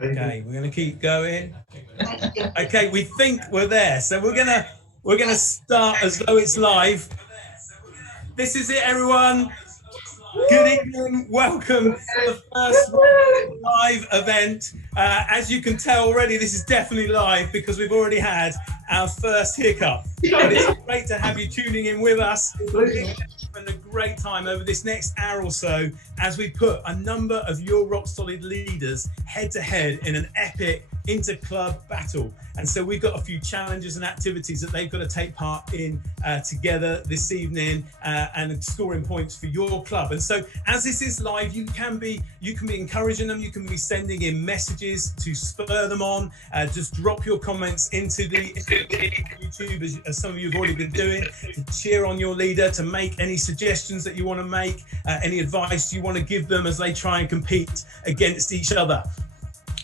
Okay, we're gonna keep going. Okay, we think we're there, so we're gonna start as though it's live. This is it, everyone. Good evening, welcome to the first live event. As you can tell already, this is definitely live because we've already had our first hiccup. But it's great to have you tuning in with us. Having a great time over this next hour or so as we put a number of your rock solid leaders head to head in an epic inter-club battle. And so we've got a few challenges and activities that they've got to take part in together this evening and scoring points for your club. And so as this is live, you can be encouraging them, you can be sending in messages to spur them on. Just drop your comments into the YouTube, as some of you have already been doing, to cheer on your leader, to make any suggestions that you want to make, any advice you want to give them as they try and compete against each other.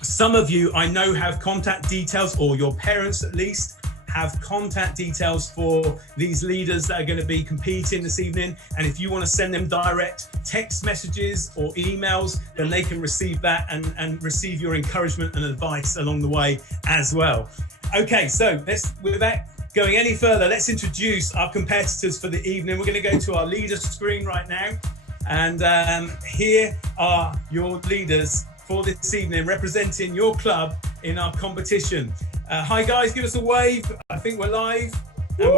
Some of you I know have contact details, or your parents at least have contact details for these leaders that are going to be competing this evening. And if you want to send them direct text messages or emails, then they can receive that and receive your encouragement and advice along the way as well. Okay, so without going any further, let's introduce our competitors for the evening. We're going to go to our leader screen right now. And here are your leaders for this evening, representing your club in our competition. Hi guys, give us a wave. I think we're live. And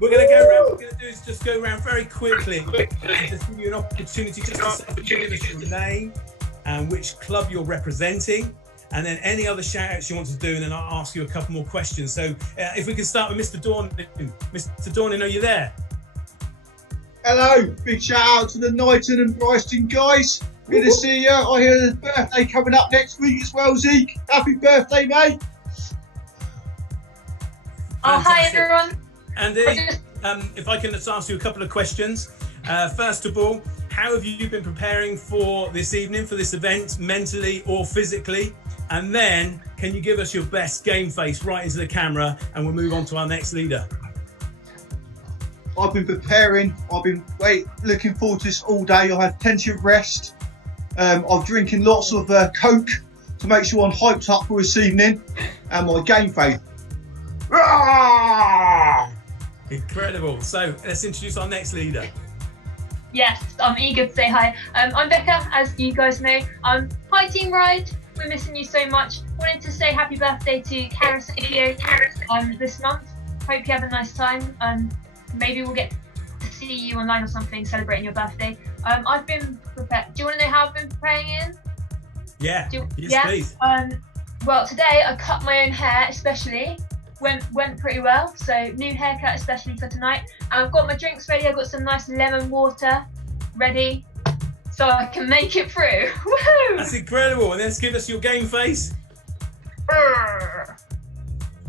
we're going to go around. What we're going to do is just go around very quickly and just give you an opportunity just to give us your name and which club you're representing, and then any other shout outs you want to do, and then I'll ask you a couple more questions. So if we can start with Mr. Dornan. Mr. Dornan, are you there? Hello, big shout out to the Knighton and Bryston guys. Good to see you. I hear there's a birthday coming up next week as well, Zeke. Happy birthday, mate. Oh, hi everyone. Andy, if I can just ask you a couple of questions. First of all, how have you been preparing for this evening, for this event, mentally or physically? And then, can you give us your best game face right into the camera, and we'll move on to our next leader. I've been preparing. I've been looking forward to this all day. I've had plenty of rest. I'm drinking lots of Coke to make sure I'm hyped up for this evening, and my game face. Incredible. So let's introduce our next leader. Yes, I'm eager to say hi. I'm Becca, as you guys know. Hi Team Ride, we're missing you so much. Wanted to say happy birthday to Karis this month. Hope you have a nice time. Maybe we'll get to see you online or something celebrating your birthday. I've been prepared. Do you want to know how I've been preparing in? Yeah, please. Well, today I cut my own hair, especially. Went pretty well. So new haircut, especially for tonight. And I've got my drinks ready. I've got some nice lemon water ready, so I can make it through. Woohoo! That's incredible. And let's give us your game face.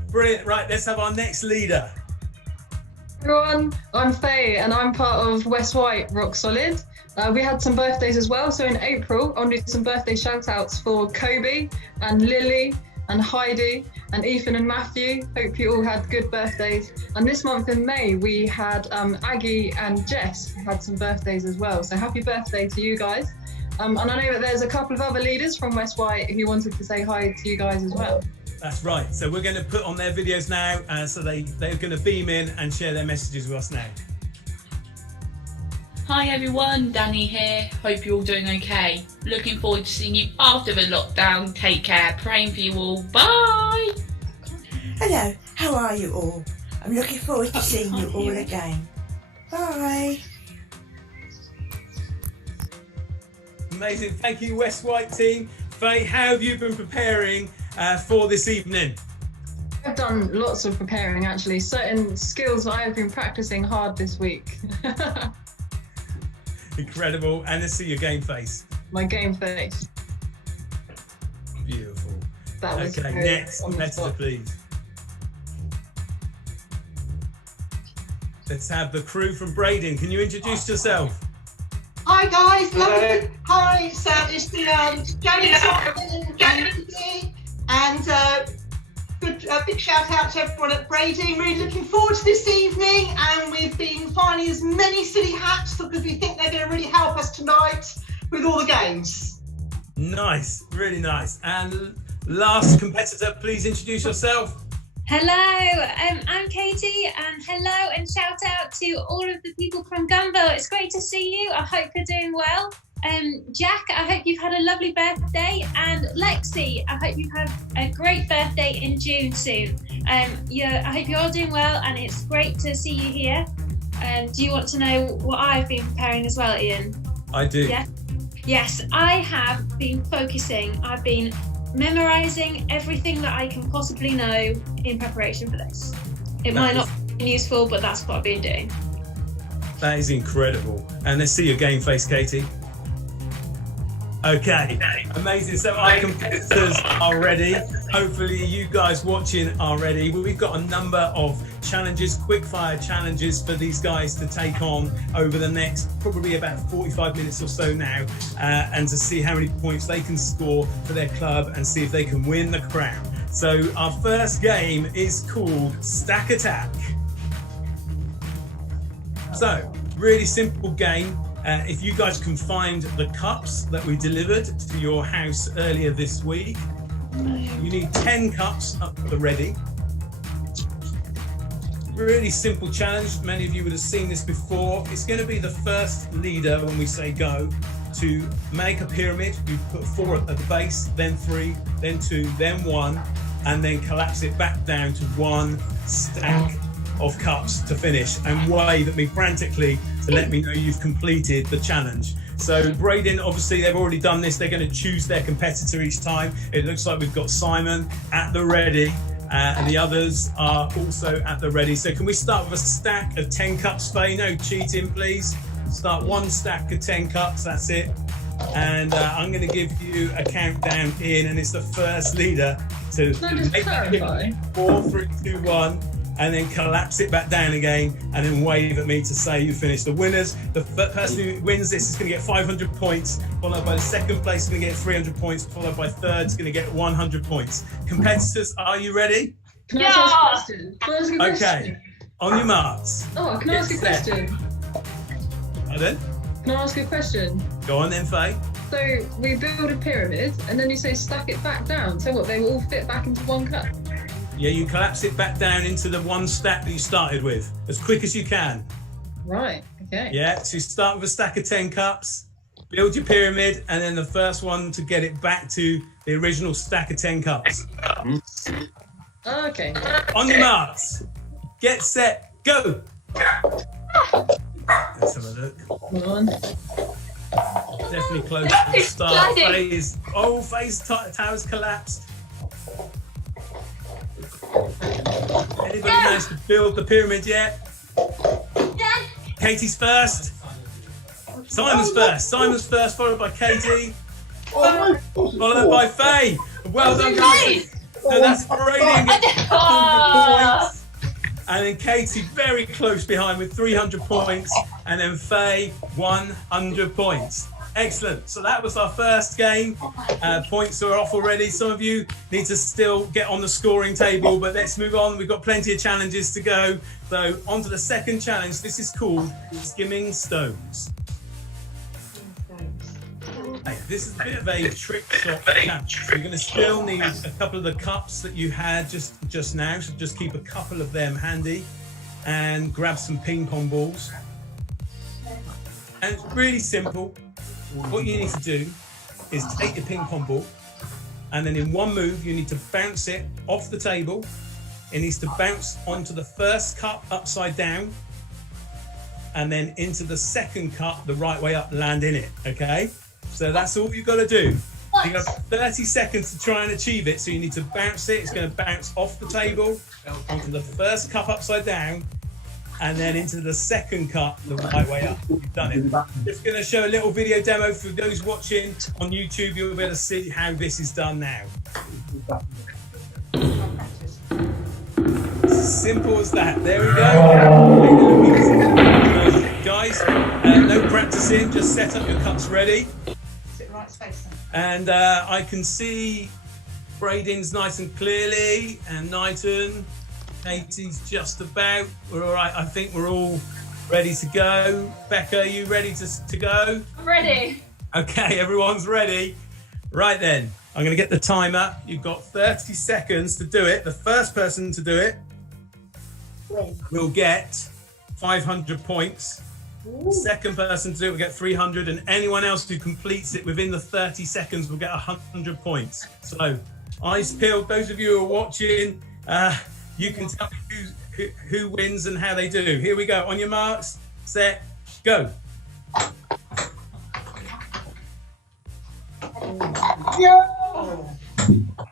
Brilliant. Right, let's have our next leader. Everyone, I'm Faye and I'm part of West White Rock Solid. We had some birthdays as well, so in April I'll do some birthday shout outs for Kobe and Lily and Heidi and Ethan and Matthew. Hope you all had good birthdays. And this month in May we had Aggie and Jess who had some birthdays as well, so happy birthday to you guys. And I know that there's a couple of other leaders from West White who wanted to say hi to you guys as well. That's right. So we're going to put on their videos now, so they're going to beam in and share their messages with us now. Hi everyone, Danny here. Hope you're all doing okay. Looking forward to seeing you after the lockdown. Take care. Praying for you all. Bye. Hello, how are you all? I'm looking forward to seeing you all again. Bye. Amazing. Thank you, West White team. Faye, how have you been preparing for this evening? I've done lots of preparing actually. Certain skills I have been practicing hard this week. Incredible. And let's see your game face. My game face. Beautiful. That was okay, next competitor, please. Let's have the crew from Braden. Can you introduce yourself? Hi guys, lovely. Hi, so it's the Gary and big shout out to everyone at Brady. Really looking forward to this evening, and we've been finding as many silly hats because we think they're going to really help us tonight with all the games. Nice, really nice. And last competitor, please introduce yourself. Hello, I'm Katie, and hello and shout out to all of the people from Gunville. It's great to see you. I hope you're doing well. Jack, I hope you've had a lovely birthday, and Lexi, I hope you have a great birthday in June soon. I hope you're all doing well, and it's great to see you here. Do you want to know what I've been preparing as well, Ian? I do. Yeah. Yes, I have been focusing. I've been memorising everything that I can possibly know in preparation for this. It might not be useful, but that's what I've been doing. That is incredible. And let's see your game face, Katie. Okay, amazing. So our competitors are ready. Hopefully you guys watching are ready. We've got a number of challenges, quick fire challenges for these guys to take on over the next probably about 45 minutes or so now, and to see how many points they can score for their club and see if they can win the crown. So our first game is called Stack Attack. So, really simple game. If you guys can find the cups that we delivered to your house earlier this week, you need 10 cups up at the ready. Really simple challenge. Many of you would have seen this before. It's going to be the first leader when we say go to make a pyramid. You put 4 at the base, then 3, then 2, then 1, and then collapse it back down to 1 stack of cups to finish, and wave at me frantically to let me know you've completed the challenge. So Braden, obviously they've already done this. They're going to choose their competitor each time. It looks like we've got Simon at the ready, and the others are also at the ready. So can we start with a stack of 10 cups, Faye? No cheating, please. Start 1 stack of 10 cups, that's it. And I'm going to give you a countdown in, and it's the first leader to make it 4, 3, 2, 1. And then collapse it back down again, and then wave at me to say you finished. The winners, the person who wins this is going to get 500 points, followed by the second place is going to get 300 points, followed by third is going to get 100 points. Competitors, are you ready? Can I ask a question? Okay, on your marks. Oh, can I ask a question? Pardon? Can I ask a question? Go on then, Faye. So we build a pyramid, and then you say stack it back down. So what, they will all fit back into 1 cup? Yeah, you collapse it back down into the 1 stack that you started with, as quick as you can. Right, okay. Yeah, so you start with a stack of 10 cups, build your pyramid, and then the first one to get it back to the original stack of 10 cups. Okay. On your marks, get set, go! Let's have a look. Come on. Definitely close to the start. Phase. Oh, phase tower's collapsed. Anybody managed to build the pyramid yet? Yes. Katie's first. Simon's first. Simon's first, followed by Katie. Followed by Faye. Well done, guys. So that's Brady gets 100 points. And then Katie very close behind with 300 points. And then Faye, 100 points. Excellent. So that was our first game. Points are off already. Some of you need to still get on the scoring table, but let's move on. We've got plenty of challenges to go. So on to the second challenge. This is called Skimming Stones. Hey, this is a bit of a trick shot challenge. You're going to still need a couple of the cups that you had just now. So just keep a couple of them handy and grab some ping pong balls. And it's really simple. What you need to do is take your ping pong ball, and then in one move you need to bounce it off the table. It needs to bounce onto the first cup upside down, and then into the second cup the right way up, land in it. Okay, so that's all you've got to do. You have 30 seconds to try and achieve it. So you need to bounce it. It's going to bounce off the table onto the first cup upside down, and then into the second cup the right way up. You've done it. Just going to show a little video demo for those watching on YouTube. You'll be able to see how this is done now. Simple as that. There we go. Guys, no practicing. Just set up your cups ready. And I can see Braden's nice and clearly, and Knighton. Katie's just about. We're all right. I think we're all ready to go. Becca, are you ready to go? I'm ready. Okay, everyone's ready. Right then, I'm going to get the timer. You've got 30 seconds to do it. The first person to do it will get 500 points. The second person to do it will get 300, and anyone else who completes it within the 30 seconds will get 100 points. So, eyes peeled. Those of you who are watching, you can tell me who wins and how they do. Here we go. On your marks, set, go.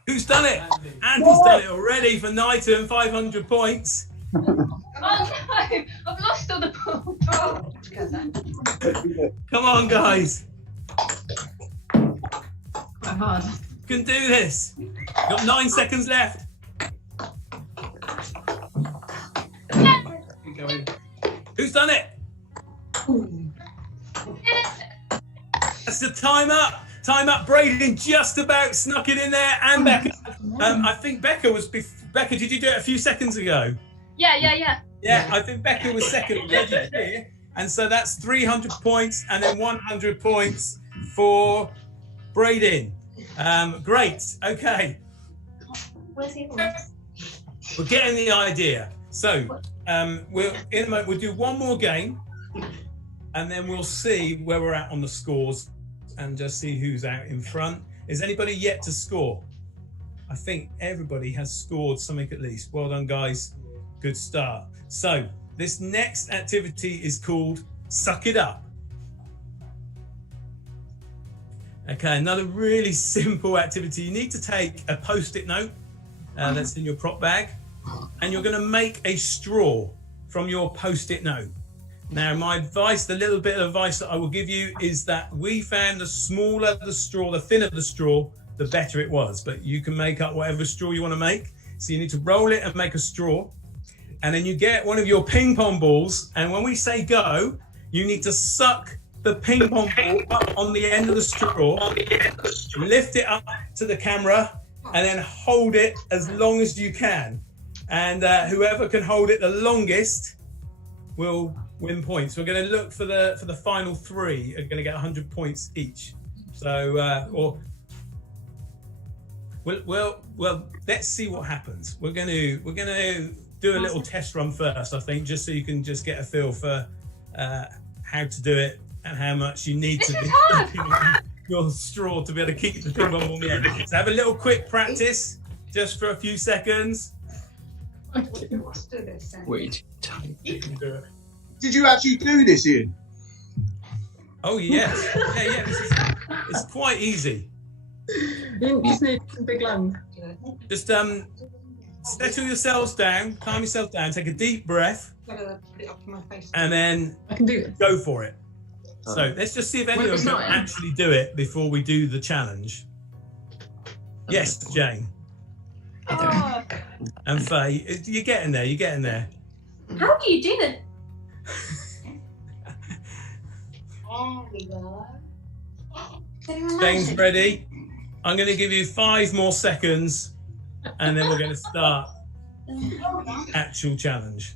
Who's done it? Andy's done it already for Knighton, 500 points. Oh no, I've lost all the balls. Come on, guys. Quite hard. You can do this. Got 9 seconds left. Who's done it? That's the time up. Time up. Braden just about snuck it in there, and Becca. I think Becca was. Becca, did you do it a few seconds ago? Yeah. Yeah, I think Becca was second here. And so that's 300 points and then 100 points for Braden. Great. Okay. We're getting the idea. So we'll do one more game, and then we'll see where we're at on the scores and just see who's out in front. Is anybody yet to score? I think everybody has scored something at least. Well done, guys. Good start. So this next activity is called Suck It Up. Okay, another really simple activity. You need to take a post-it note that's in your prop bag, and you're going to make a straw from your post-it note. Now, my advice, the little bit of advice that I will give you is that we found the smaller the straw, the thinner the straw, the better it was. But you can make up whatever straw you want to make. So you need to roll it and make a straw. And then you get one of your ping pong balls. And when we say go, you need to suck the ping pong ball up on the end of the straw, lift it up to the camera, and then hold it as long as you can. And whoever can hold it the longest will win points. We're going to look for the final three are going to get 100 points each. So, well, let's see what happens. We're going to do a little test run first, I think, just so you can just get a feel for how to do it and how much you need to be your straw to be able to keep the ping pong ball in the end. So have a little quick practice, just for a few seconds. Wait. Did you actually do this, Ian? Oh yes, yeah. It's quite easy. You just need a big lump. Just settle yourselves down, calm yourself down, take a deep breath, and then I can do it. Go for it. So let's just see if anyone can actually do it before we do the challenge. Yes, Jane. Oh. And Faye, you're getting there. How do you do that? Jane's ready. I'm going to give you 5 more seconds, and then we're going to start actual challenge.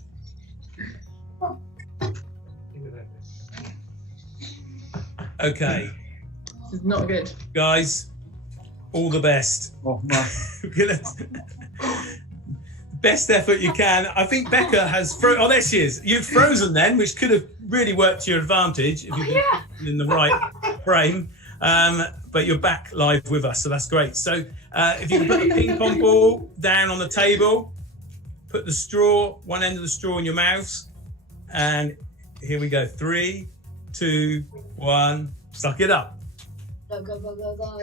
Okay. This is not good. Guys, all the best. Oh, no. Best effort you can. I think Becca has oh, there she is. You've frozen then, which could have really worked to your advantage if you've been in the right frame. But you're back live with us, so that's great. So if you can put the ping pong ball down on the table, put the straw, one end of the straw in your mouths, and here we go. 3, 2, 1, suck it up. Go, go, go, go, go.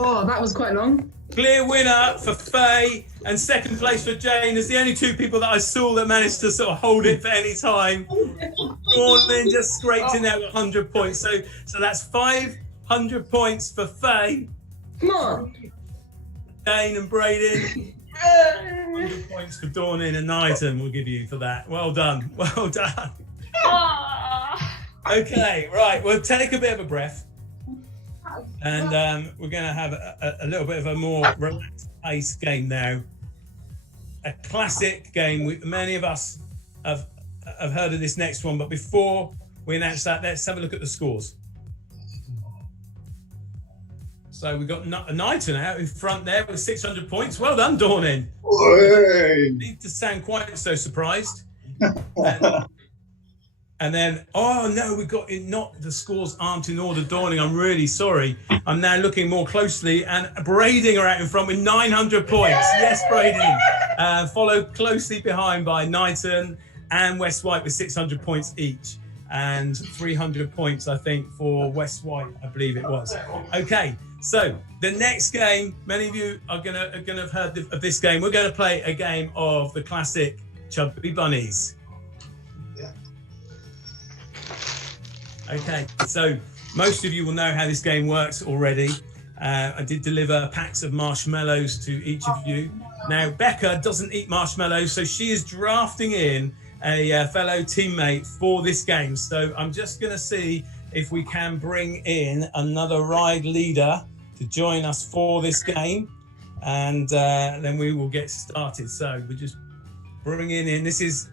Oh, that was quite long. Clear winner for Faye and second place for Jane. There's the only 2 people that I saw that managed to sort of hold it for any time. Dawn just scraped in there with 100 points. So that's 500 points for Faye. Come on. Jane and Braden. 100 points for Dawn and Knighton we'll give you for that. Well done. Well done. Okay, right. We'll take a bit of a breath. And we're going to have a little bit of a more relaxed pace game now. A classic game. Many of us have heard of this next one, but before we announce that. Let's have a look at the scores. So we've got Knighton out in front there with 600 points. Well done, Dawning. Need to sound quite so surprised. And then, oh no, we got in. Not the scores aren't in order, Dawning. I'm really sorry. I'm now looking more closely, and Brading are out in front with 900 points. Yes, Brading. Followed closely behind by Knighton and West White with 600 points each, and 300 points, I think, for West White. I believe it was. Okay, so the next game, many of you are gonna have heard of this game. We're going to play a game of the classic Chubby Bunnies. Okay, so most of you will know how this game works already. I did deliver packs of marshmallows to each of you. Now, Becca doesn't eat marshmallows, so she is drafting in a fellow teammate for this game. So I'm just going to see if we can bring in another ride leader to join us for this game, and then we will get started. So we're just bringing in, this is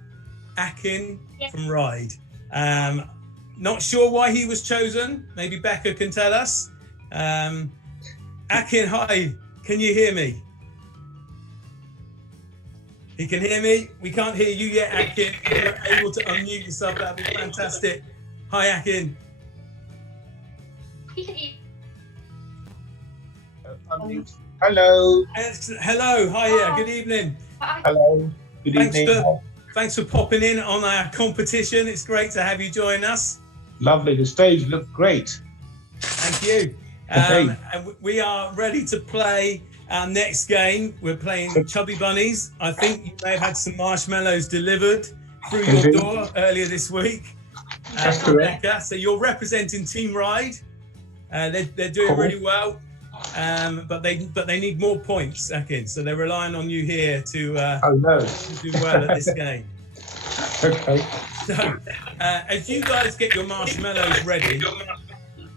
Akin from Ride. Not sure why he was chosen. Maybe Becca can tell us. Akin, hi. Can you hear me? He can hear me. We can't hear you yet, Akin. If you're able to unmute yourself, that'd be fantastic. Hi, Akin. Hello. Hello. Hi. Good evening. Hello. Good evening. Thanks for popping in on our competition. It's great to have you join us. Lovely. The stage looked great. Thank you. And we are ready to play our next game. We're playing Chubby Bunnies. I think you may have had some marshmallows delivered through your door earlier this week. That's correct. Becca. So you're representing Team Ride. They're doing really well, but they need more points, Akin. So they're relying on you here to do well at this game. Okay. So, as you guys get your marshmallows ready,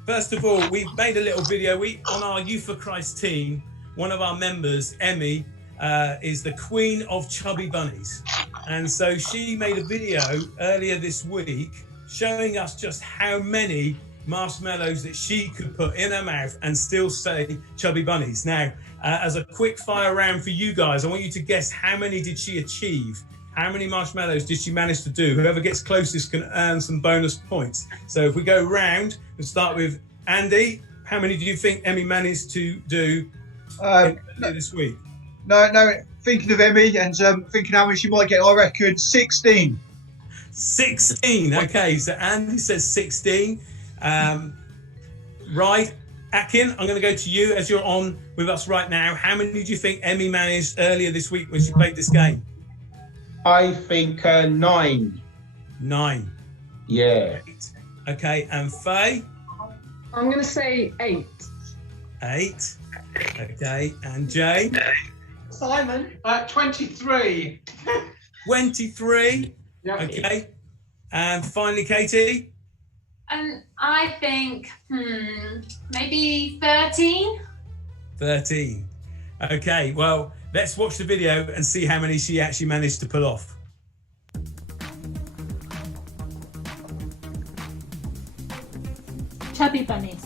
first of all, we've made a little video. On our Youth for Christ team, one of our members, Emmy, is the queen of Chubby Bunnies. And so she made a video earlier this week showing us just how many marshmallows that she could put in her mouth and still say Chubby Bunnies. Now, as a quick fire round for you guys, I want you to guess how many did she achieve? How many marshmallows did she manage to do? Whoever gets closest can earn some bonus points. So if we go round, we'll start with Andy. How many do you think Emmy managed to do this week? No, thinking of Emmy and thinking how many she might get, I reckon 16. 16, okay, so Andy says 16. Right, Akin, I'm going to go to you as you're on with us right now. How many do you think Emmy managed earlier this week when she played this game? I think 9. 9. Yeah. 8. Okay, and Faye? I'm going to say 8. 8. Okay, and Jane? Simon? 23. 23. Yep. Okay, and finally, Katie? I think, maybe 13. 13. Okay, well, let's watch the video and see how many she actually managed to pull off. Chubby Bunnies.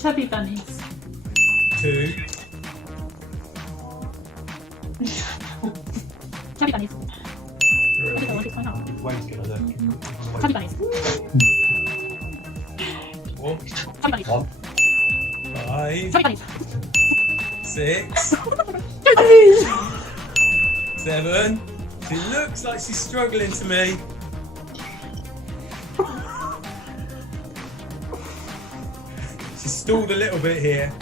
Chubby Bunnies. 2. Chubby Bunnies. Chubby Bunnies. 4. Chubby Bunnies. 5. Chubby Bunnies. 6. 7. She looks like she's struggling to me. She stalled a little bit here.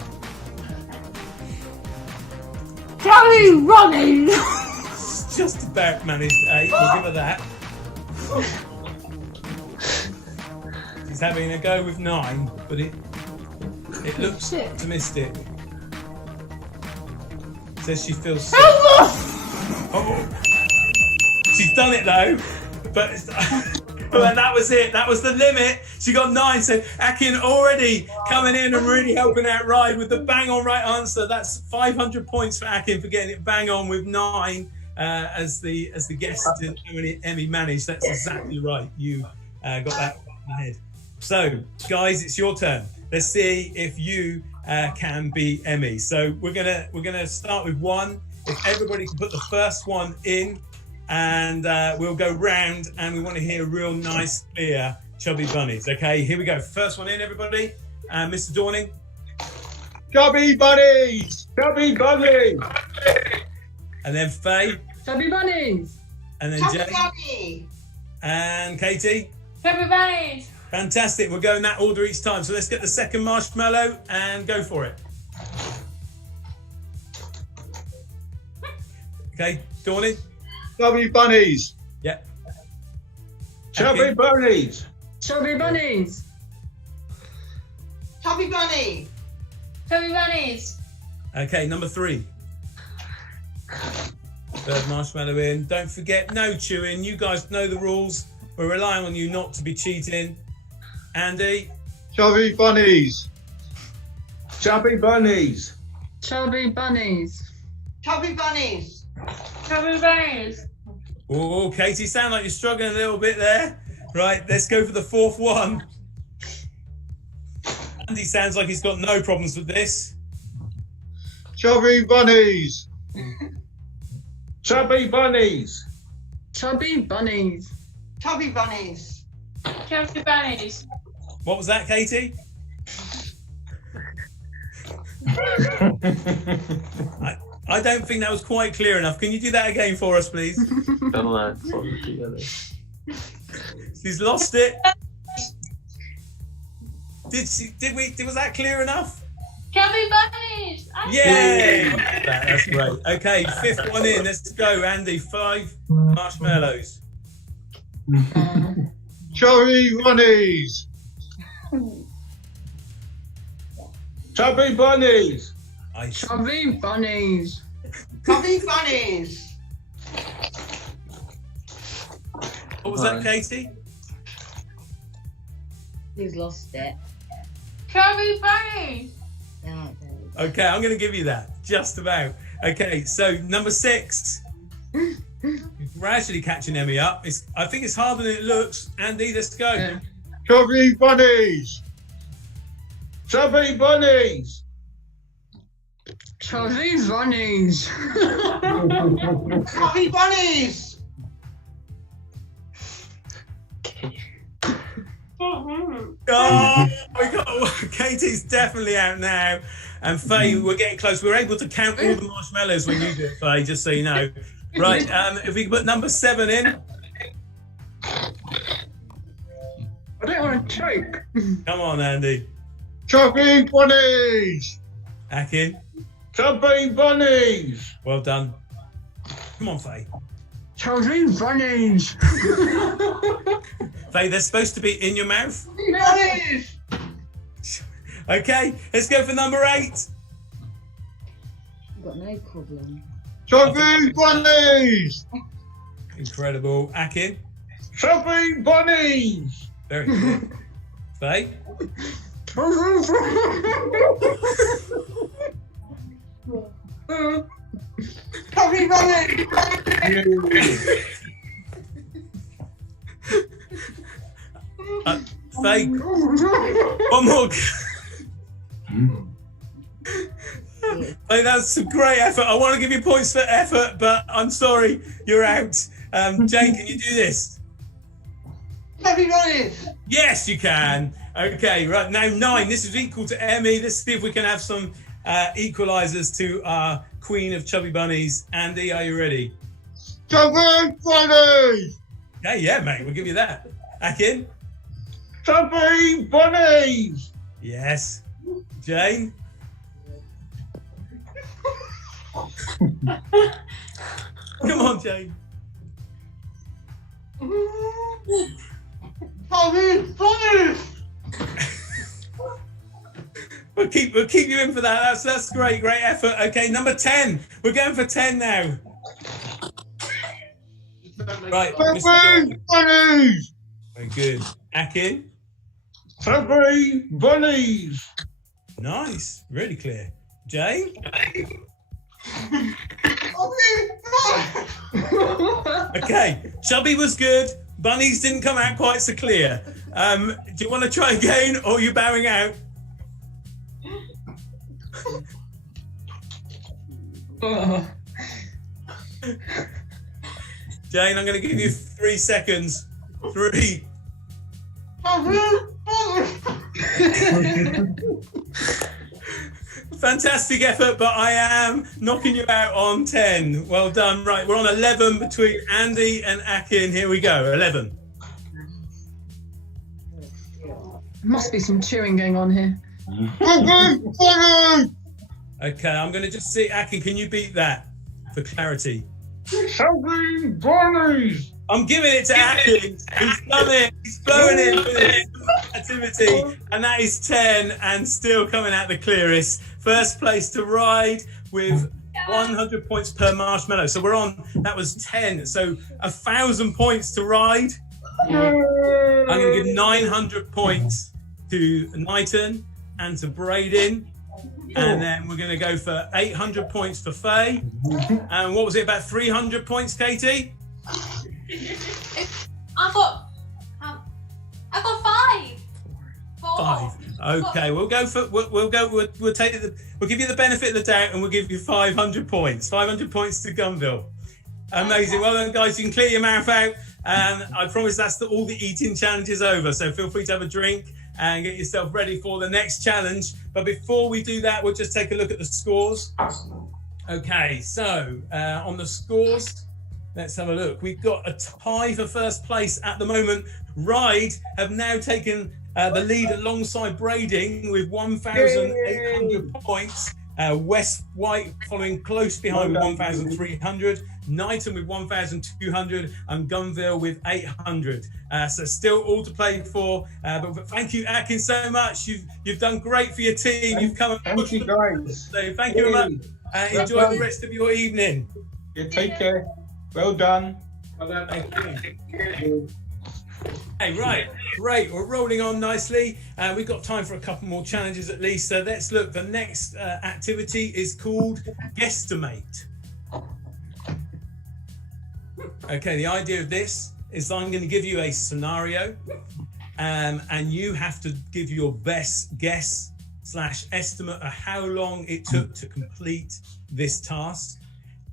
Chubby running. Just about managed 8. We'll give her that. She's having a go with 9, but it looks optimistic. Says she feels sick. Oh. She's done it though, but Well, that was it. That was the limit. She got 9. So Akin already coming in and really helping out Ride with the bang on right answer. That's 500 points for Akin for getting it bang on with 9 as the guest to Emmy managed. That's exactly right. You got that ahead. So guys, it's your turn. Let's see if you can beat Emmy. So we're gonna start with 1. If everybody can put the first one in, and we'll go round, and we want to hear real nice, clear Chubby Bunnies. Okay, here we go. First one in, everybody. Mr. Dawning. Chubby Bunnies! Chubby Bunnies! And then Faye. Chubby Bunnies! And then Chubby Jay. Bunny. And Katie. Chubby Bunnies! Fantastic. We'll go in that order each time. So let's get the second marshmallow and go for it. Okay, Dawning. Chubby Bunnies! Yeah. Chubby Bunnies! Chubby Bunnies! Chubby Bunny. Chubby Bunnies! Okay, number 3. Third marshmallow in. Don't forget, no chewing. You guys know the rules. We're relying on you not to be cheating. Andy. Chubby Bunnies! Chubby Bunnies! Chubby Bunnies! Chubby Bunnies. Chubby Bunnies! Oh, Katie, sound like you're struggling a little bit there. Right, let's go for the 4th one. Andy sounds like he's got no problems with this. Chubby Bunnies! Chubby Bunnies! Chubby Bunnies! Chubby Bunnies. Chubby Bunnies! What was that, Katie? I don't think that was quite clear enough. Can you do that again for us, please? She's lost it. Was that clear enough? Chubby Bunnies! Yay! That's great. Okay, 5th one in. Let's go, Andy. 5 marshmallows. Chubby Bunnies! Chubby Bunnies! Chubby Bunnies! Chubby Bunnies. What was that, Katie? He's lost it. Chubby Bunnies! No, Okay, I'm going to give you that. Just about. Okay, so number 6. We're actually catching Emmy up. I think it's harder than it looks. Andy, let's go. Yeah. Chubby Bunnies! Chubby Bunnies! Chubby Bunnies! Chubby Bunnies. Oh, we got Katie's definitely out now, and Faye, we're getting close. We're able to count all the marshmallows when you do it, Faye. Just so you know. Right, if we can put number 7 in. I don't want to choke. Come on, Andy. Chubby Bunnies! Akin. Chubby Bunnies! Well done. Come on, Faye. Chubby Bunnies! Faye, they're supposed to be in your mouth. Bunnies. Okay, let's go for number 8. I've got no problem. Chubby Bunnies! Incredible. Akin. Chubby Bunnies! Very good. Faye. Chubby Bunnies. Faye. One more. Hey, that's some great effort. I want to give you points for effort, but I'm sorry, you're out. Jane, can you do this? Chubby Bunnies. Yes, you can. Okay, right now 9. This is equal to Emmy. Let's see if we can have some equalizers to our queen of Chubby Bunnies. Andy, are you ready? Chubby Bunnies! Okay, yeah, mate, we'll give you that. Akin? Chubby Bunnies! Yes. Jane? Come on, Jane. Chubby Bunnies. We'll keep you in for that. That's great effort. Okay, number 10. We're going for 10 now. Right, Chubby Bunnies! Very good. Akin? Chubby bunnies. Nice. Really clear. Jane? Okay. Chubby was good. Bunnies didn't come out quite so clear. Do you want to try again, or are you bowing out? Jane, I'm going to give you 3 seconds. 3. Fantastic effort, but I am knocking you out on 10. Well done. Right, we're on 11 between Andy and Akin. Here we go. 11. Must be some chewing going on here. Okay, I'm going to just see. Akin, can you beat that for clarity? Chubby bunnies. I'm giving it to Akin. He's done it. He's blowing it with his activity. And that is 10 and still coming out the clearest. First place to ride with 100 points per marshmallow. So we're on, that was 10. So 1,000 points to ride. I'm going to give 900 points to Knighton and to Braden. And then we're going to go for 800 points for Faye. And what was it, about 300 points, Katie? I've got 5. 5. Okay, we'll give you the benefit of the doubt, and we'll give you 500 points. 500 points to Gunville. Amazing. Well done, guys. You can clear your mouth out, and I promise that's all the eating challenge is over. So feel free to have a drink and get yourself ready for the next challenge. But before we do that, we'll just take a look at the scores. Okay, so on the scores, let's have a look. We've got a tie for first place at the moment. Ride have now taken the lead alongside Brading with 1,800 points. West White following close behind with 1,300. Knighton with 1,200 and Gunville with 800. So still all to play for. But thank you, Akin, so much. You've done great for your team. You've come and pushed the guys. So thank you very much. Enjoy the rest of your evening. Yeah, take care. Well done. Well done. Thank you. Hey, right, great. We're rolling on nicely. We've got time for a couple more challenges at least. So let's look. The next activity is called Guesstimate. Okay, the idea of this is I'm going to give you a scenario, and you have to give your best guess / estimate of how long it took to complete this task,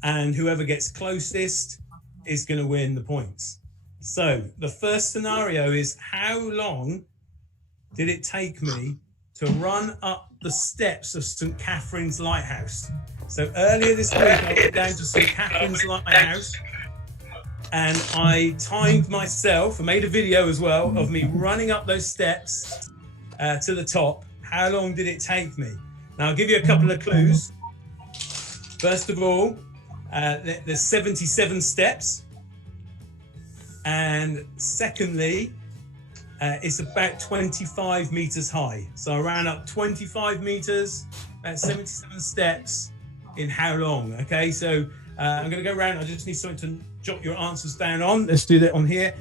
and whoever gets closest is going to win the points. So the first scenario is, how long did it take me to run up the steps of St. Catherine's Lighthouse? So earlier this week I went down to St. Catherine's Lighthouse and I timed myself. I made a video as well of me running up those steps to the top. How long did it take me? Now I'll give you a couple of clues. First of all, there's 77 steps. And secondly, it's about 25 meters high. So I ran up 25 meters, about 77 steps in how long? Okay, so I'm going to go around. I just need something to jot your answers down on. Let's do that on here.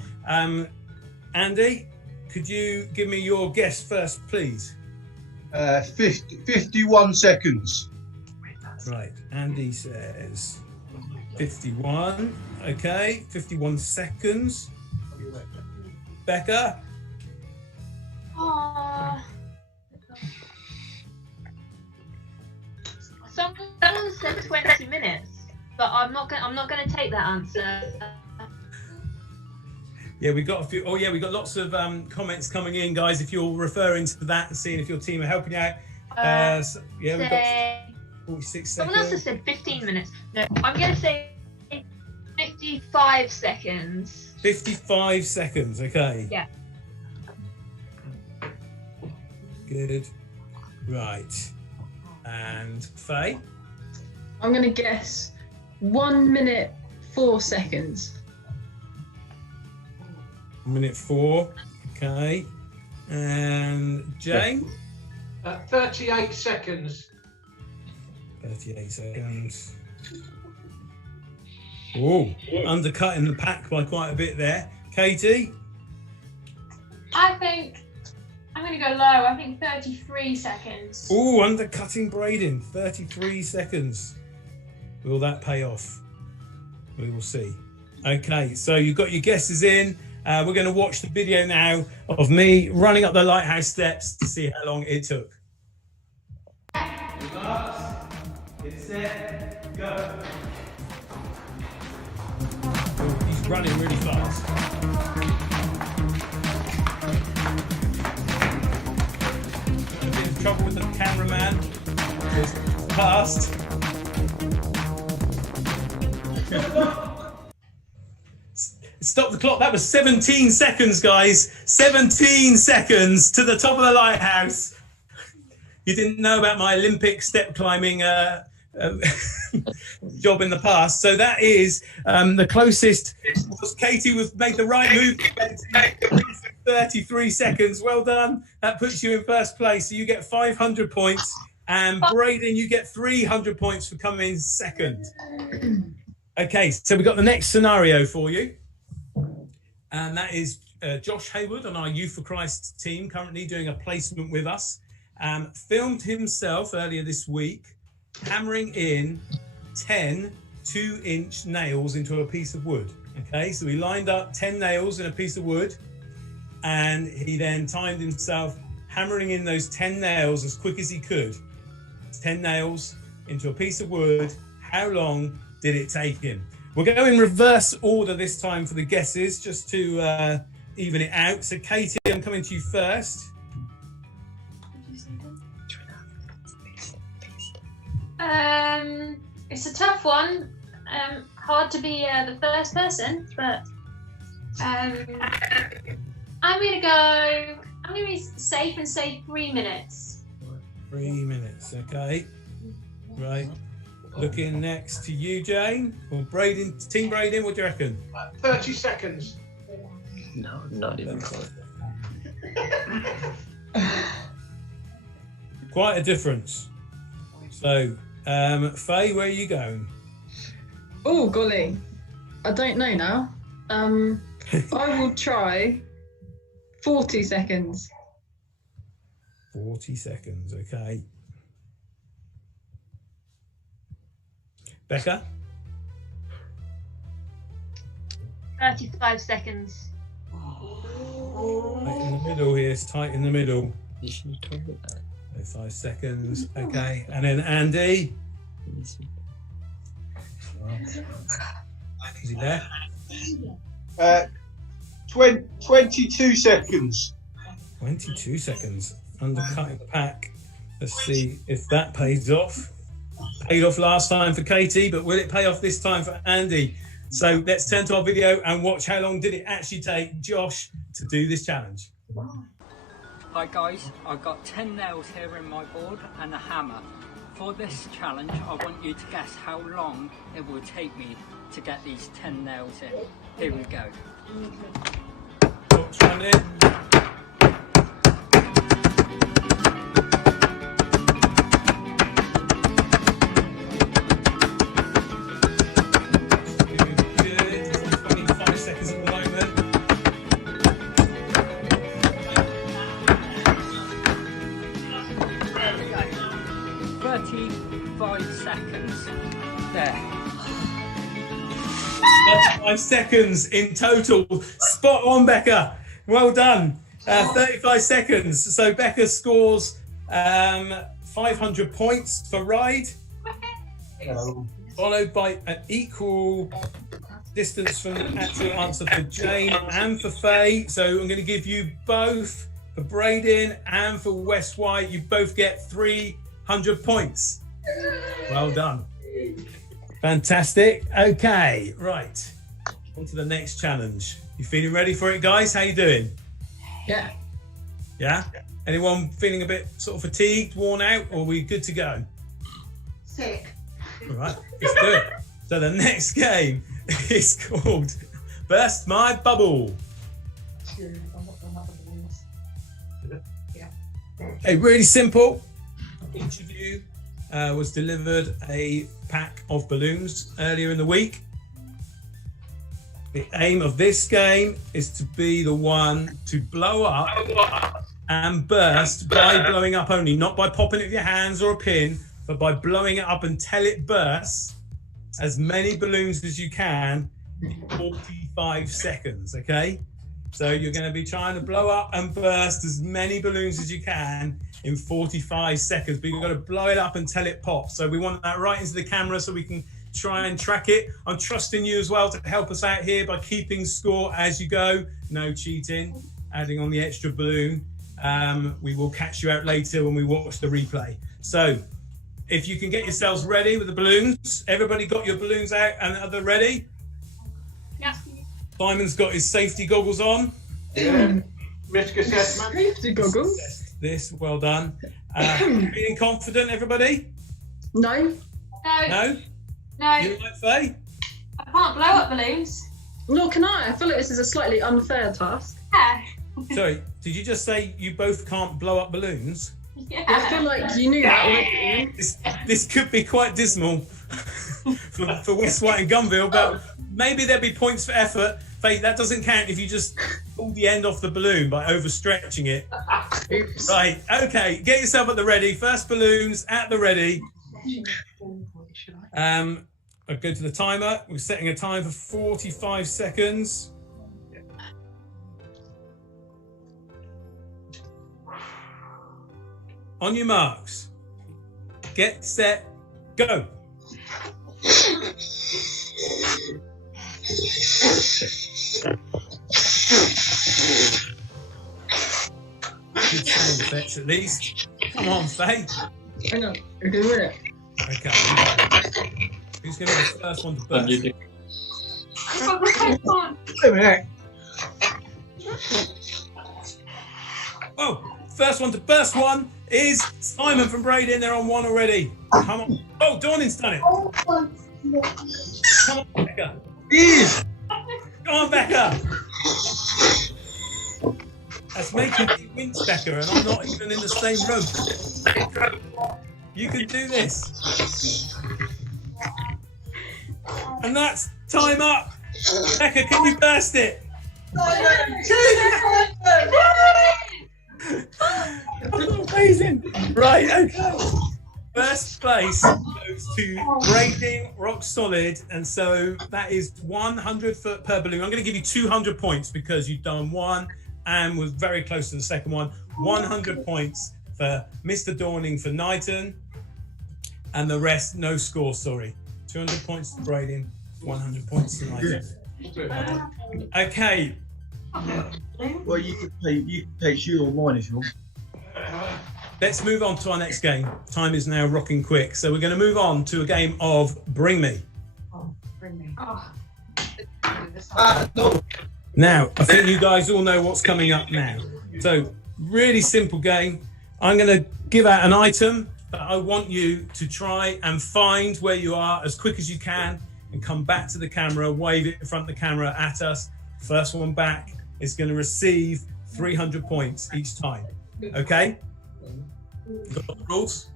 Andy, could you give me your guess first, please? 51 seconds. Right, Andy says 51. Okay, 51 seconds. Becca? Someone said 20 minutes, but I'm not going to take that answer. Yeah, we got a few. Oh, yeah, we got lots of comments coming in, guys. If you're referring to that and seeing if your team are helping you out. So, yeah, we've got 46 seconds. Someone else has said 15 minutes. No, I'm going to say 55 seconds. 55 seconds, okay. Yeah. Good. Right. And Faye? I'm going to guess 1 minute 4 seconds. 1 minute 4. Okay. And Jane? 38 seconds. 38 seconds. Oh, undercutting the pack by quite a bit there. Katie? I think I'm going to go low. I think 33 seconds. Ooh, undercutting Braden. 33 seconds. Will that pay off? We will see. Okay, so you've got your guesses in. We're going to watch the video now of me running up the lighthouse steps to see how long it took. Get set, go. Oh, he's running really fast. A bit of trouble with the cameraman. It's fast. Stop the clock. That was 17 seconds, guys. 17 seconds to the top of the lighthouse. You didn't know about my Olympic step climbing job in the past. So that is the closest. Katie made the right move. 33 seconds. Well done. That puts you in first place. So you get 500 points. And Braden, you get 300 points for coming in second. Okay, so we've got the next scenario for you. And that is Josh Hayward on our Youth for Christ team, currently doing a placement with us. Filmed himself earlier this week, hammering in 10 2-inch nails into a piece of wood. Okay, so he lined up 10 nails in a piece of wood, and he then timed himself hammering in those 10 nails as quick as he could. 10 nails into a piece of wood. How long did it take him? We'll go in reverse order this time for the guesses, just to even it out. So, Katie, I'm coming to you first. It's a tough one. Hard to be the first person, but I'm gonna be safe and say 3 minutes. 3 minutes, okay. Right. Looking next to you, Jane. Or Braden, Team Braden, what do you reckon? 30 seconds. No, not even close. Quite a difference. So, Faye, where are you going? Oh, golly. I don't know now. I will try 40 seconds. 40 seconds, okay. Becca? 35 seconds. Right in the middle here, it's tight in the middle. You should have told me that. 5 seconds, okay. And then Andy? Is he there? 22 seconds. 22 seconds. Undercutting the pack. Let's see if that pays off. Paid off last time for Katie, but will it pay off this time for Andy? So let's turn to our video and watch how long did it actually take Josh to do this challenge. Hi guys, I've got 10 nails here in my board and a hammer. For this challenge, I want you to guess how long it will take me to get these 10 nails in. Here we go. Clock's running. Good. 25 seconds at the moment. 35 seconds. There. 35 seconds in total. Spot on, Becca. Well done. 35 seconds. So Becca scores 500 points for ride, followed by an equal distance from the actual answer for Jane and for Faye. So I'm going to give you both, for Braden and for West White, you both get 300 points. Well done. Fantastic. Okay, right. On to the next challenge. You feeling ready for it, guys? How you doing? Yeah. Yeah? Anyone feeling a bit sort of fatigued, worn out, or are we good to go? Sick. All right, let's do it. So the next game is called Burst My Bubble. Okay, really simple. Each of you was delivered a pack of balloons earlier in the week. The aim of this game is to be the one to blow up and burst by blowing up only, not by popping it with your hands or a pin, but by blowing it up until it bursts as many balloons as you can in 45 seconds, okay? So you're going to be trying to blow up and burst as many balloons as you can in 45 seconds, but you've got to blow it up until it pops. So we want that right into the camera so we can try and track it. I'm trusting you as well to help us out here by keeping score as you go. No cheating, adding on the extra balloon. We will catch you out later when we watch the replay. So if you can get yourselves ready with the balloons. Everybody got your balloons out and are they ready? Yeah. Simon's got his safety goggles on. Risk assessment. Safety goggles. This, well done. Feeling confident, everybody? No. No? No. You like Faye? I can't blow up balloons. Nor can I. I feel like this is a slightly unfair task. Yeah. Sorry, did you just say you both can't blow up balloons? Yeah. I feel like you knew that already. This could be quite dismal for West White and Gunville, but maybe there'd be points for effort. Faye, that doesn't count if you just pull the end off the balloon by overstretching it. Oops. Right, okay, get yourself at the ready. First balloons at the ready. I'll go to the timer. We're setting a time for 45 seconds. On your marks. Get set, go. Good sound effects at least. Come on, Faye. Hang on, we're doing it. Okay. Who's going to be the first one to burst? Wait a minute. Oh, first one to burst one is Simon from Braden. They're on one already. Come on. Oh, Dawning's done it. Come on, Becca. Yes. Come on, Becca. That's making me wince, Becca, and I'm not even in the same room. You can do this. And that's time up. Becca, can you burst it? Amazing. Right, okay. First place goes to Braiding Rock Solid, and so that is 100 per balloon. I'm going to give you 200 points because you've done one and was very close to the second one. 100 points for Mr. Dawning for Knighton, and the rest, no score, sorry. 200 points to Braiding, 100 points to Knighton. Okay. Well, you can take you or mine if you want. Let's move on to our next game. Time is now rocking quick. So we're going to move on to a game of Bring Me. Oh, bring me. Oh. No. Now, I think you guys all know what's coming up now. So, really simple game. I'm going to give out an item that I want you to try and find where you are as quick as you can and come back to the camera, wave it in front of the camera at us. First one back is going to receive 300 points each time. Okay? Got the rules?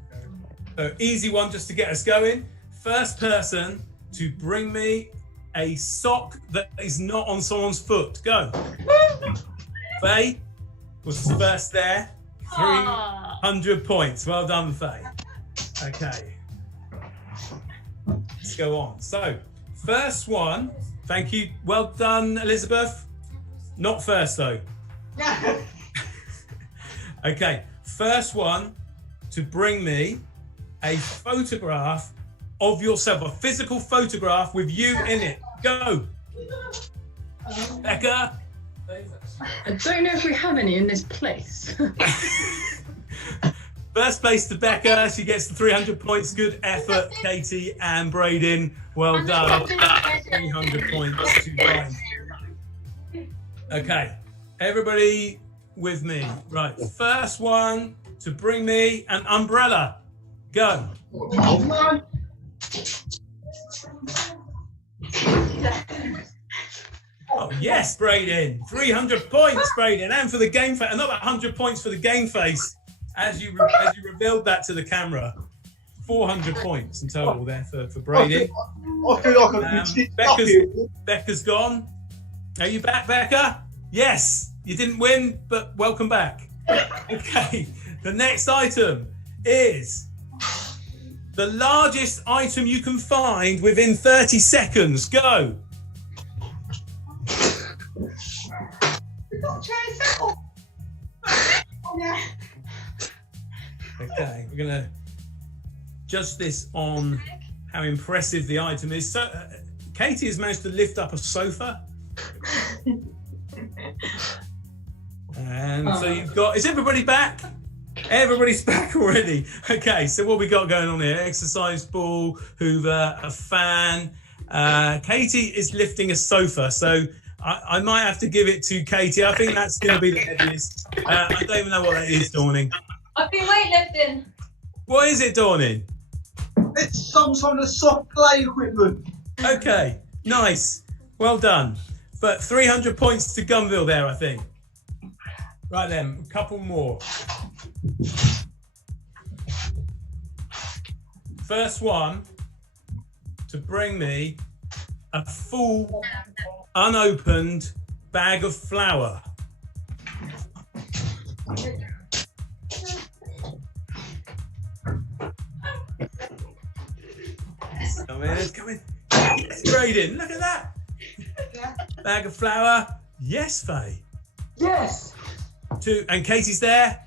So, easy one just to get us going. First person to bring me a sock that is not on someone's foot. Go. Faye was first there. 300 points. Well done, Faye. Okay. Let's go on. So, first one. Thank you. Well done, Elizabeth. Not first, though. Okay. First one to bring me a photograph of yourself, a physical photograph with you in it. Go. Becca. I don't know if we have any in this place. First place to Becca. She gets the 300 points. Good effort, Katie and Braden. Well done. 300 points to Brian. Okay. Everybody with me. Right. First one to bring me an umbrella. Go. Oh yes, Braden. 300 points, Braden, and for the game face. Another 100 points for the game face. As you revealed that to the camera. 400 points in total there for Braden. I feel like I've been Becca's gone. Are you back, Becca? Yes. You didn't win, but welcome back. Okay. The next item is the largest item you can find within 30 seconds. Go. We've got chairs set up. Oh, yeah. Okay, we're gonna judge this on how impressive the item is. So, Katie has managed to lift up a sofa. And so you've got, is everybody back? Everybody's back already. Okay, so what we got going on here? Exercise ball, Hoover, a fan. Katie is lifting a sofa, so I might have to give it to Katie. I think that's going to be the heaviest. I don't even know what that is, Dawning. I've been weightlifting. What is it, Dawning? It's some sort of soft play equipment. Okay, nice. Well done. But 300 points to Gunville there, I think. Right then, a couple more. First one to bring me a full, unopened bag of flour. Come in, come in. Yes, Braden, look at that. Bag of flour. Yes, Faye. Yes. Two, and Katie's there.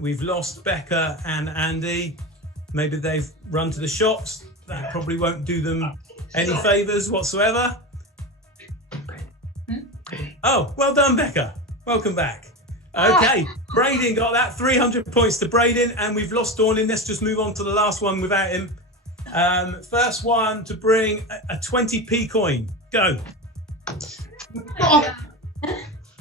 We've lost Becca and Andy. Maybe they've run to the shops. That probably won't do them any favours whatsoever. Oh, well done, Becca. Welcome back. Okay, Braden got that. 300 points to Braden, and we've lost Dawning. Let's just move on to the last one without him. First one to bring a 20p coin. Go.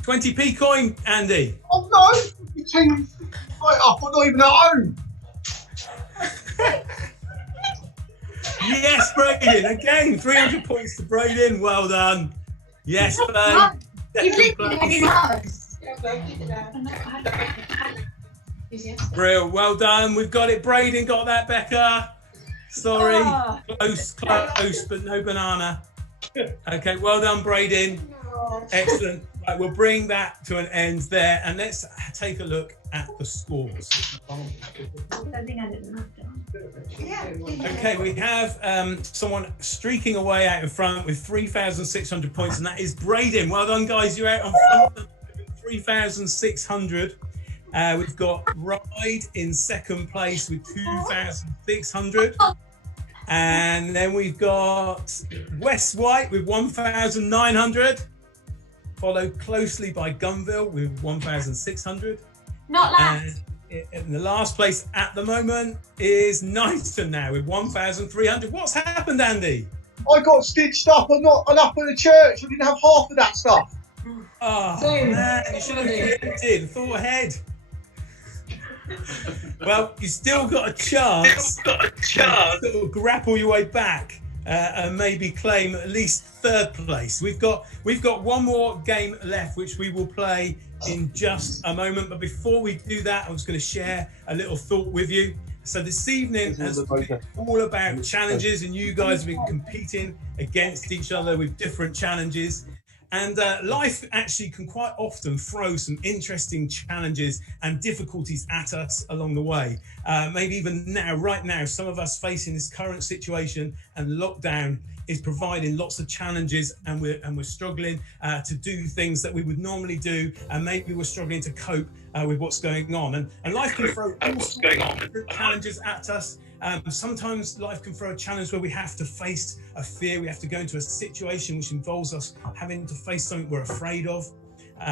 20p coin, Andy. Oh no! Your team's right up. I'm not even at home. Yes, Braden. Again, 300 points to Braden. Well done. Yes, Faye. Brill. Well done. We've got it. Braden got that, Becca. Sorry. Close, but no banana. Okay, well done, Braden. Excellent. Right, we'll bring that to an end there, and let's take a look at the scores. Okay, we have someone streaking away out in front with 3,600 points, and that is Braden. Well done, guys. You're out on front with 3,600. We've got Ride in second place with 2,600. And then we've got West White with 1,900. Followed closely by Gunville with 1,600. Not last. And the last place at the moment is Knighton now with 1,300. What's happened, Andy? I got stitched up. I'm not enough for the church. I didn't have half of that stuff. Oh, man, you should have preempted. Thought ahead. Well, you still got a chance. To grapple your way back and maybe claim at least third place. We've got one more game left, which we will play in just a moment. But before we do that, I'm just going to share a little thought with you. So this evening has been all about challenges, and you guys have been competing against each other with different challenges. And life actually can quite often throw some interesting challenges and difficulties at us along the way. Maybe even now, right now, some of us facing this current situation and lockdown is providing lots of challenges, and we're struggling to do things that we would normally do, and maybe we're struggling to cope with what's going on. And life can throw all sorts of different challenges at us. Sometimes life can throw a challenge where we have to face a fear. We have to go into a situation which involves us having to face something we're afraid of.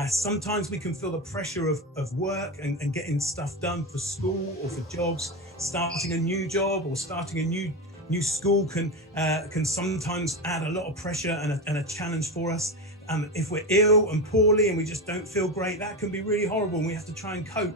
Sometimes we can feel the pressure of work and getting stuff done for school or for jobs. Starting a new job or starting a new school can sometimes add a lot of pressure and a challenge for us. If we're ill and poorly and we just don't feel great, that can be really horrible, and we have to try and cope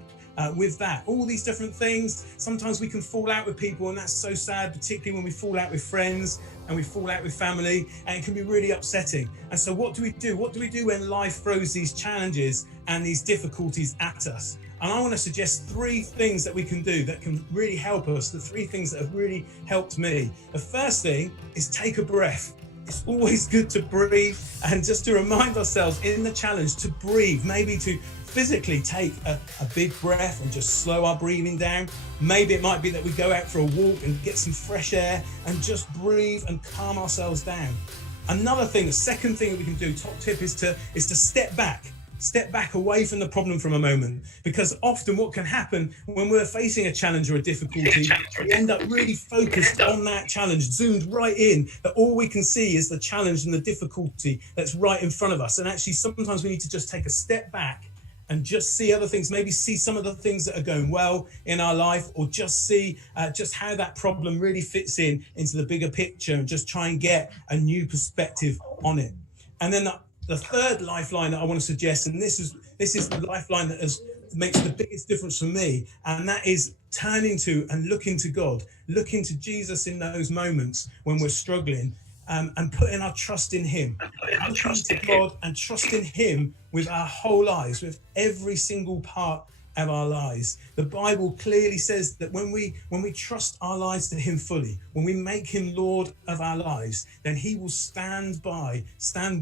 with that. All these different things. Sometimes we can fall out with people, and that's so sad, particularly when we fall out with friends and we fall out with family, and it can be really upsetting. And so what do we do? What do we do when life throws these challenges and these difficulties at us? And I want to suggest 3 things that we can do that can really help us, the 3 things that have really helped me. The first thing is take a breath. it's always good to breathe, and just to remind ourselves in the challenge to breathe, maybe to physically take a big breath and just slow our breathing down. Maybe it might be that we go out for a walk and get some fresh air and just breathe and calm ourselves down. Another thing, the second thing that we can do, top tip, is to step back away from the problem for a moment, because often what can happen when we're facing a challenge or a difficulty, we end up really focused on that challenge, zoomed right in, that all we can see is the challenge and the difficulty that's right in front of us. And actually sometimes we need to just take a step back and just see other things, maybe see some of the things that are going well in our life, or just see just how that problem really fits into the bigger picture, and just try and get a new perspective on it. And then the third lifeline that I want to suggest, and this is the lifeline that makes the biggest difference for me, and that is turning to and looking to God, looking to Jesus in those moments when we're struggling, and putting our trust in him, looking to God and trusting him with our whole lives, with every single part of our lives. The Bible clearly says that when we trust our lives to him fully, when we make him Lord of our lives, then he will stand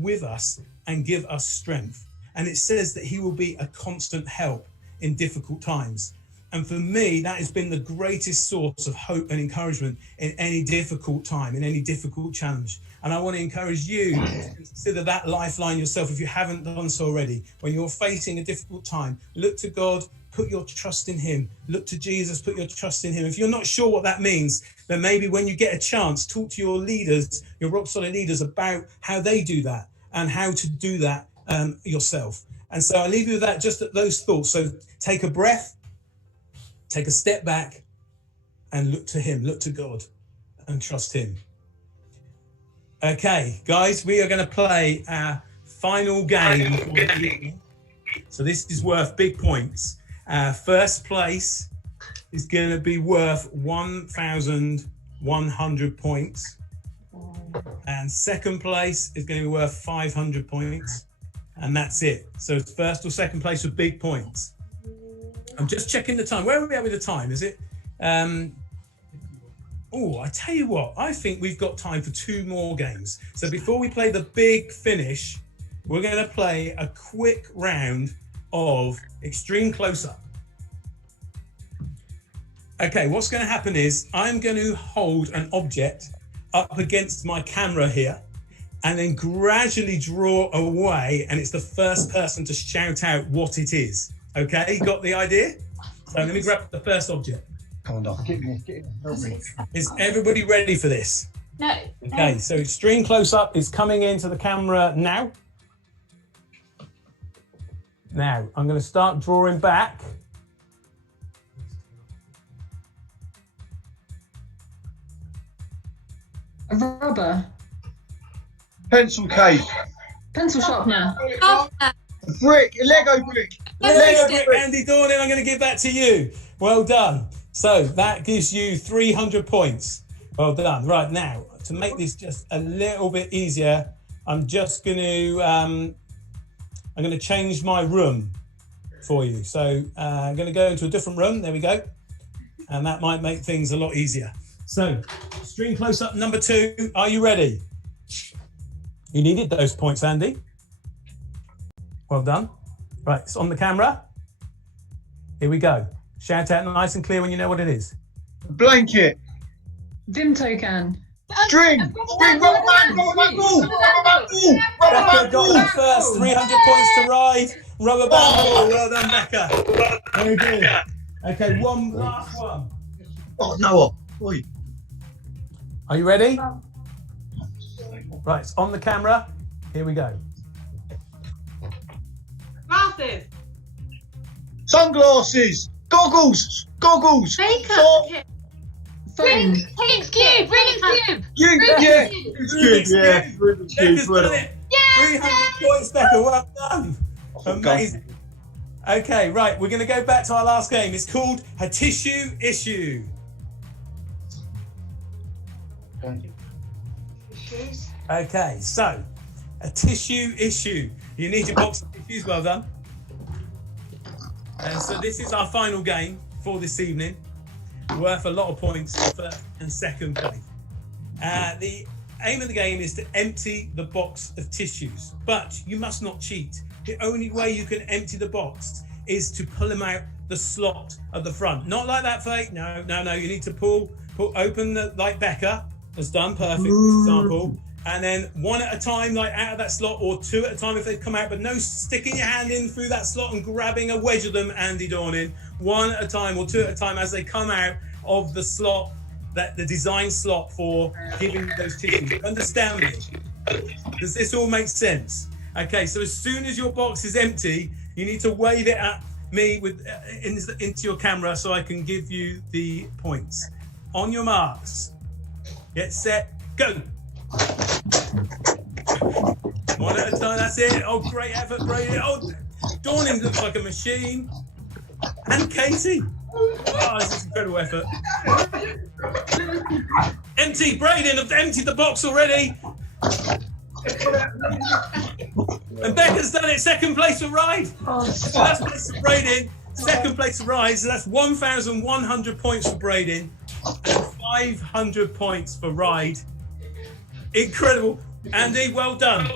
with us and give us strength. And it says that he will be a constant help in difficult times. And for me, that has been the greatest source of hope and encouragement in any difficult time, in any difficult challenge. And I want to encourage you to consider that lifeline yourself if you haven't done so already. When you're facing a difficult time, look to God, put your trust in him. Look to Jesus, put your trust in him. If you're not sure what that means, then maybe when you get a chance, talk to your leaders, your rock solid leaders, about how they do that and how to do that yourself. And so I leave you with that, just those thoughts. So take a breath, take a step back, and look to him, look to God, and trust him. Okay, guys, we are going to play our final game for the evening. So this is worth big points. First place is going to be worth 1,100 points. And second place is going to be worth 500 points. And that's it. So first or second place with big points. I'm just checking the time. Where are we at with the time? Is it? I tell you what, I think we've got time for 2 more games. So before we play the big finish, we're going to play a quick round of extreme close-up. Okay, what's going to happen is I'm going to hold an object up against my camera here and then gradually draw away, and it's the first person to shout out what it is. Okay, you got the idea? So let me grab the first object. Come on, Doc. Get me. Is everybody ready for this? No. Okay, so extreme close-up is coming into the camera now. Now, I'm going to start drawing back. A rubber. Pencil case. Pencil sharpener. A brick. A Lego brick. Lego brick. Andy Dornan, I'm going to give that to you. Well done. So that gives you 300 points. Well done. Right, now, to make this just a little bit easier, I'm just going to I'm going to change my room for you. So I'm going to go into a different room. There we go. And that might make things a lot easier. So extreme close-up number 2. Are you ready? You needed those points, Andy. Well done. Right, it's on the camera. Here we go. Shout out nice and clear when you know what it is. Blanket. Vimto can. String. Rubber band ball. Becca got the first 300 points to ride. Rubber band ball. Well done, Becca. Very good. Okay, one last one. Oh, Noah. Oi. Are you ready? Right, it's on the camera. Here we go. Glasses. Sunglasses. Goggles. Makeup. Phone. Rubik's Cube. Becca's done it. 300 points, Becca. Well done. Amazing. Okay, right. We're going to go back to our last game. It's called A Tissue Issue. Okay, so a tissue issue. You need your box of tissues. Well done. And so this is our final game for this evening. Worth a lot of points for first and second place. The aim of the game is to empty the box of tissues, but you must not cheat. The only way you can empty the box is to pull them out the slot at the front. Not like that, Faye. No. You need to pull open like Becca has done, perfect example. And then one at a time, like out of that slot, or two at a time if they come out, but no sticking your hand in through that slot and grabbing a wedge of them, Andy Dornan. One at a time or two at a time as they come out of the slot, that the design slot for giving you those tissues. Understand me? Does this all make sense? Okay, so as soon as your box is empty, you need to wave it at me into your camera so I can give you the points. On your marks, get set, go. One at a time, that's it. Oh, great effort, Brady. Oh, Dornan looks like a machine. And Katie. Oh, this is incredible effort. Empty, Braden, I've emptied the box already. And Becca's done it, second place for Ride. So that's place for Braden, second place for Ride. So that's 1,100 points for Braden and 500 points for Ride. Incredible. Andy, well done.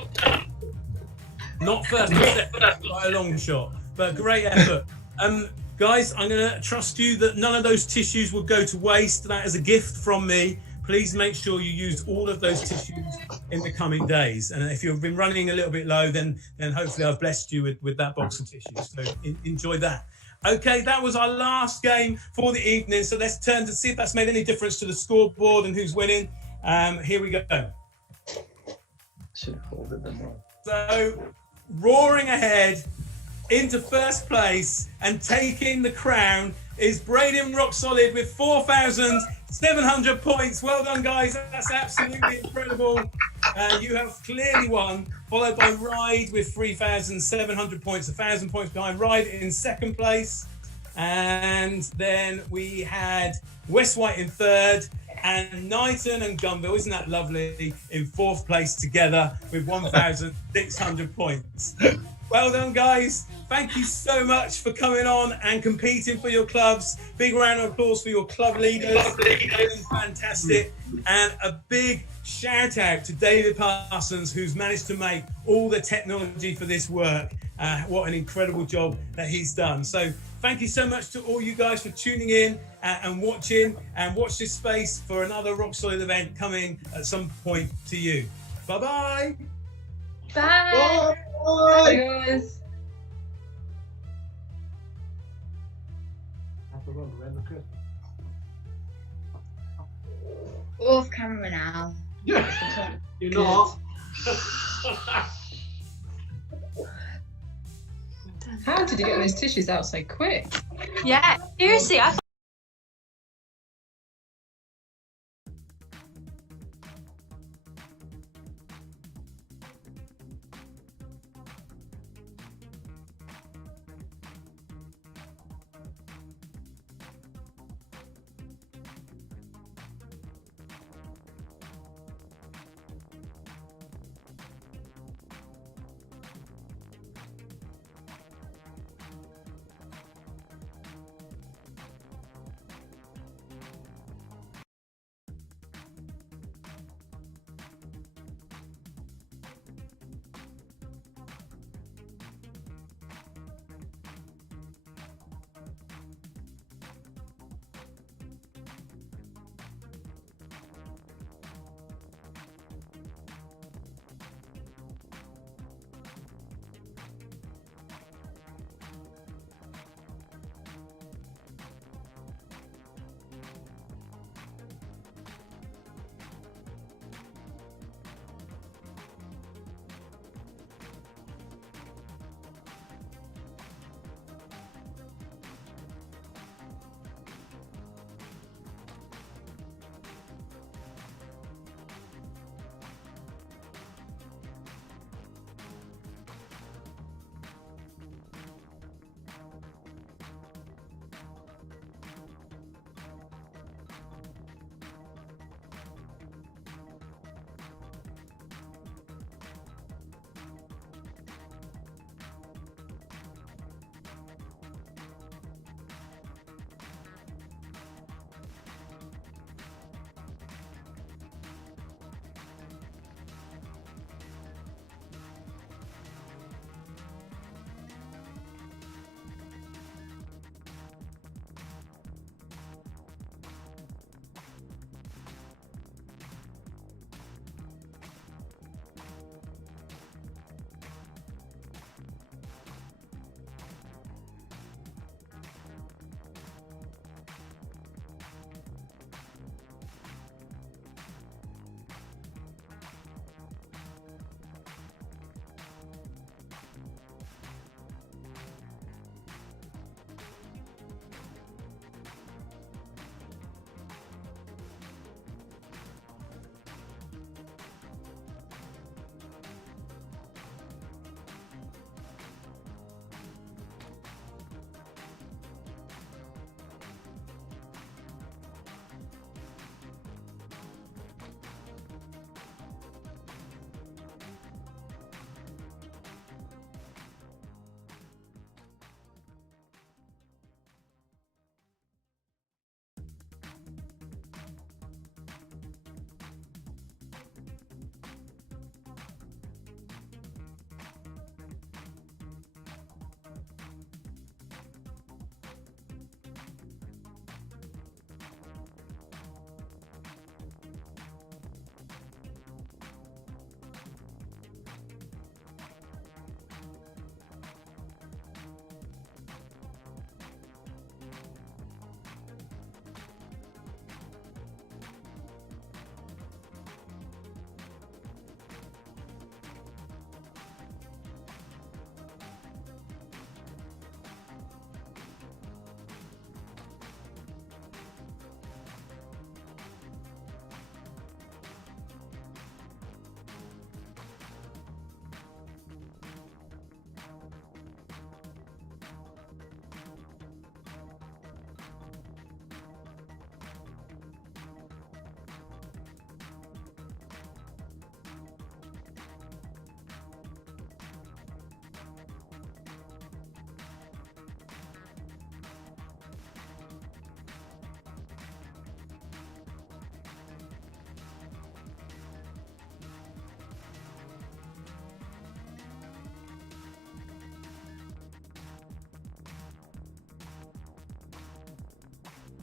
Not first, by a long shot, but great effort. Guys, I'm going to trust you that none of those tissues will go to waste. That is a gift from me. Please make sure you use all of those tissues in the coming days. And if you've been running a little bit low, then hopefully I've blessed you with that box of tissues. So enjoy that. Okay, that was our last game for the evening. So let's turn to see if that's made any difference to the scoreboard and who's winning. Here we go. Should have folded them all. So, roaring ahead into first place and taking the crown is Braden Rock Solid with 4,700 points. Well done, guys. That's absolutely incredible. You have clearly won, followed by Ride with 3,700 points, 1,000 points behind Ride in second place. And then we had West White in third, and Knighton and Gunville, isn't that lovely, in fourth place together with 1,600 points. Well done, guys. Thank you so much for coming on and competing for your clubs. Big round of applause for your club leaders. Fantastic. And a big shout out to David Parsons, who's managed to make all the technology for this work. What an incredible job that he's done. So thank you so much to all you guys for tuning in and watching, and watch this space for another Rock Solid event coming at some point to you. Bye-bye. Bye. Bye, guys. Off camera now. You're not. How did you get those tissues out so quick? Yeah, seriously, I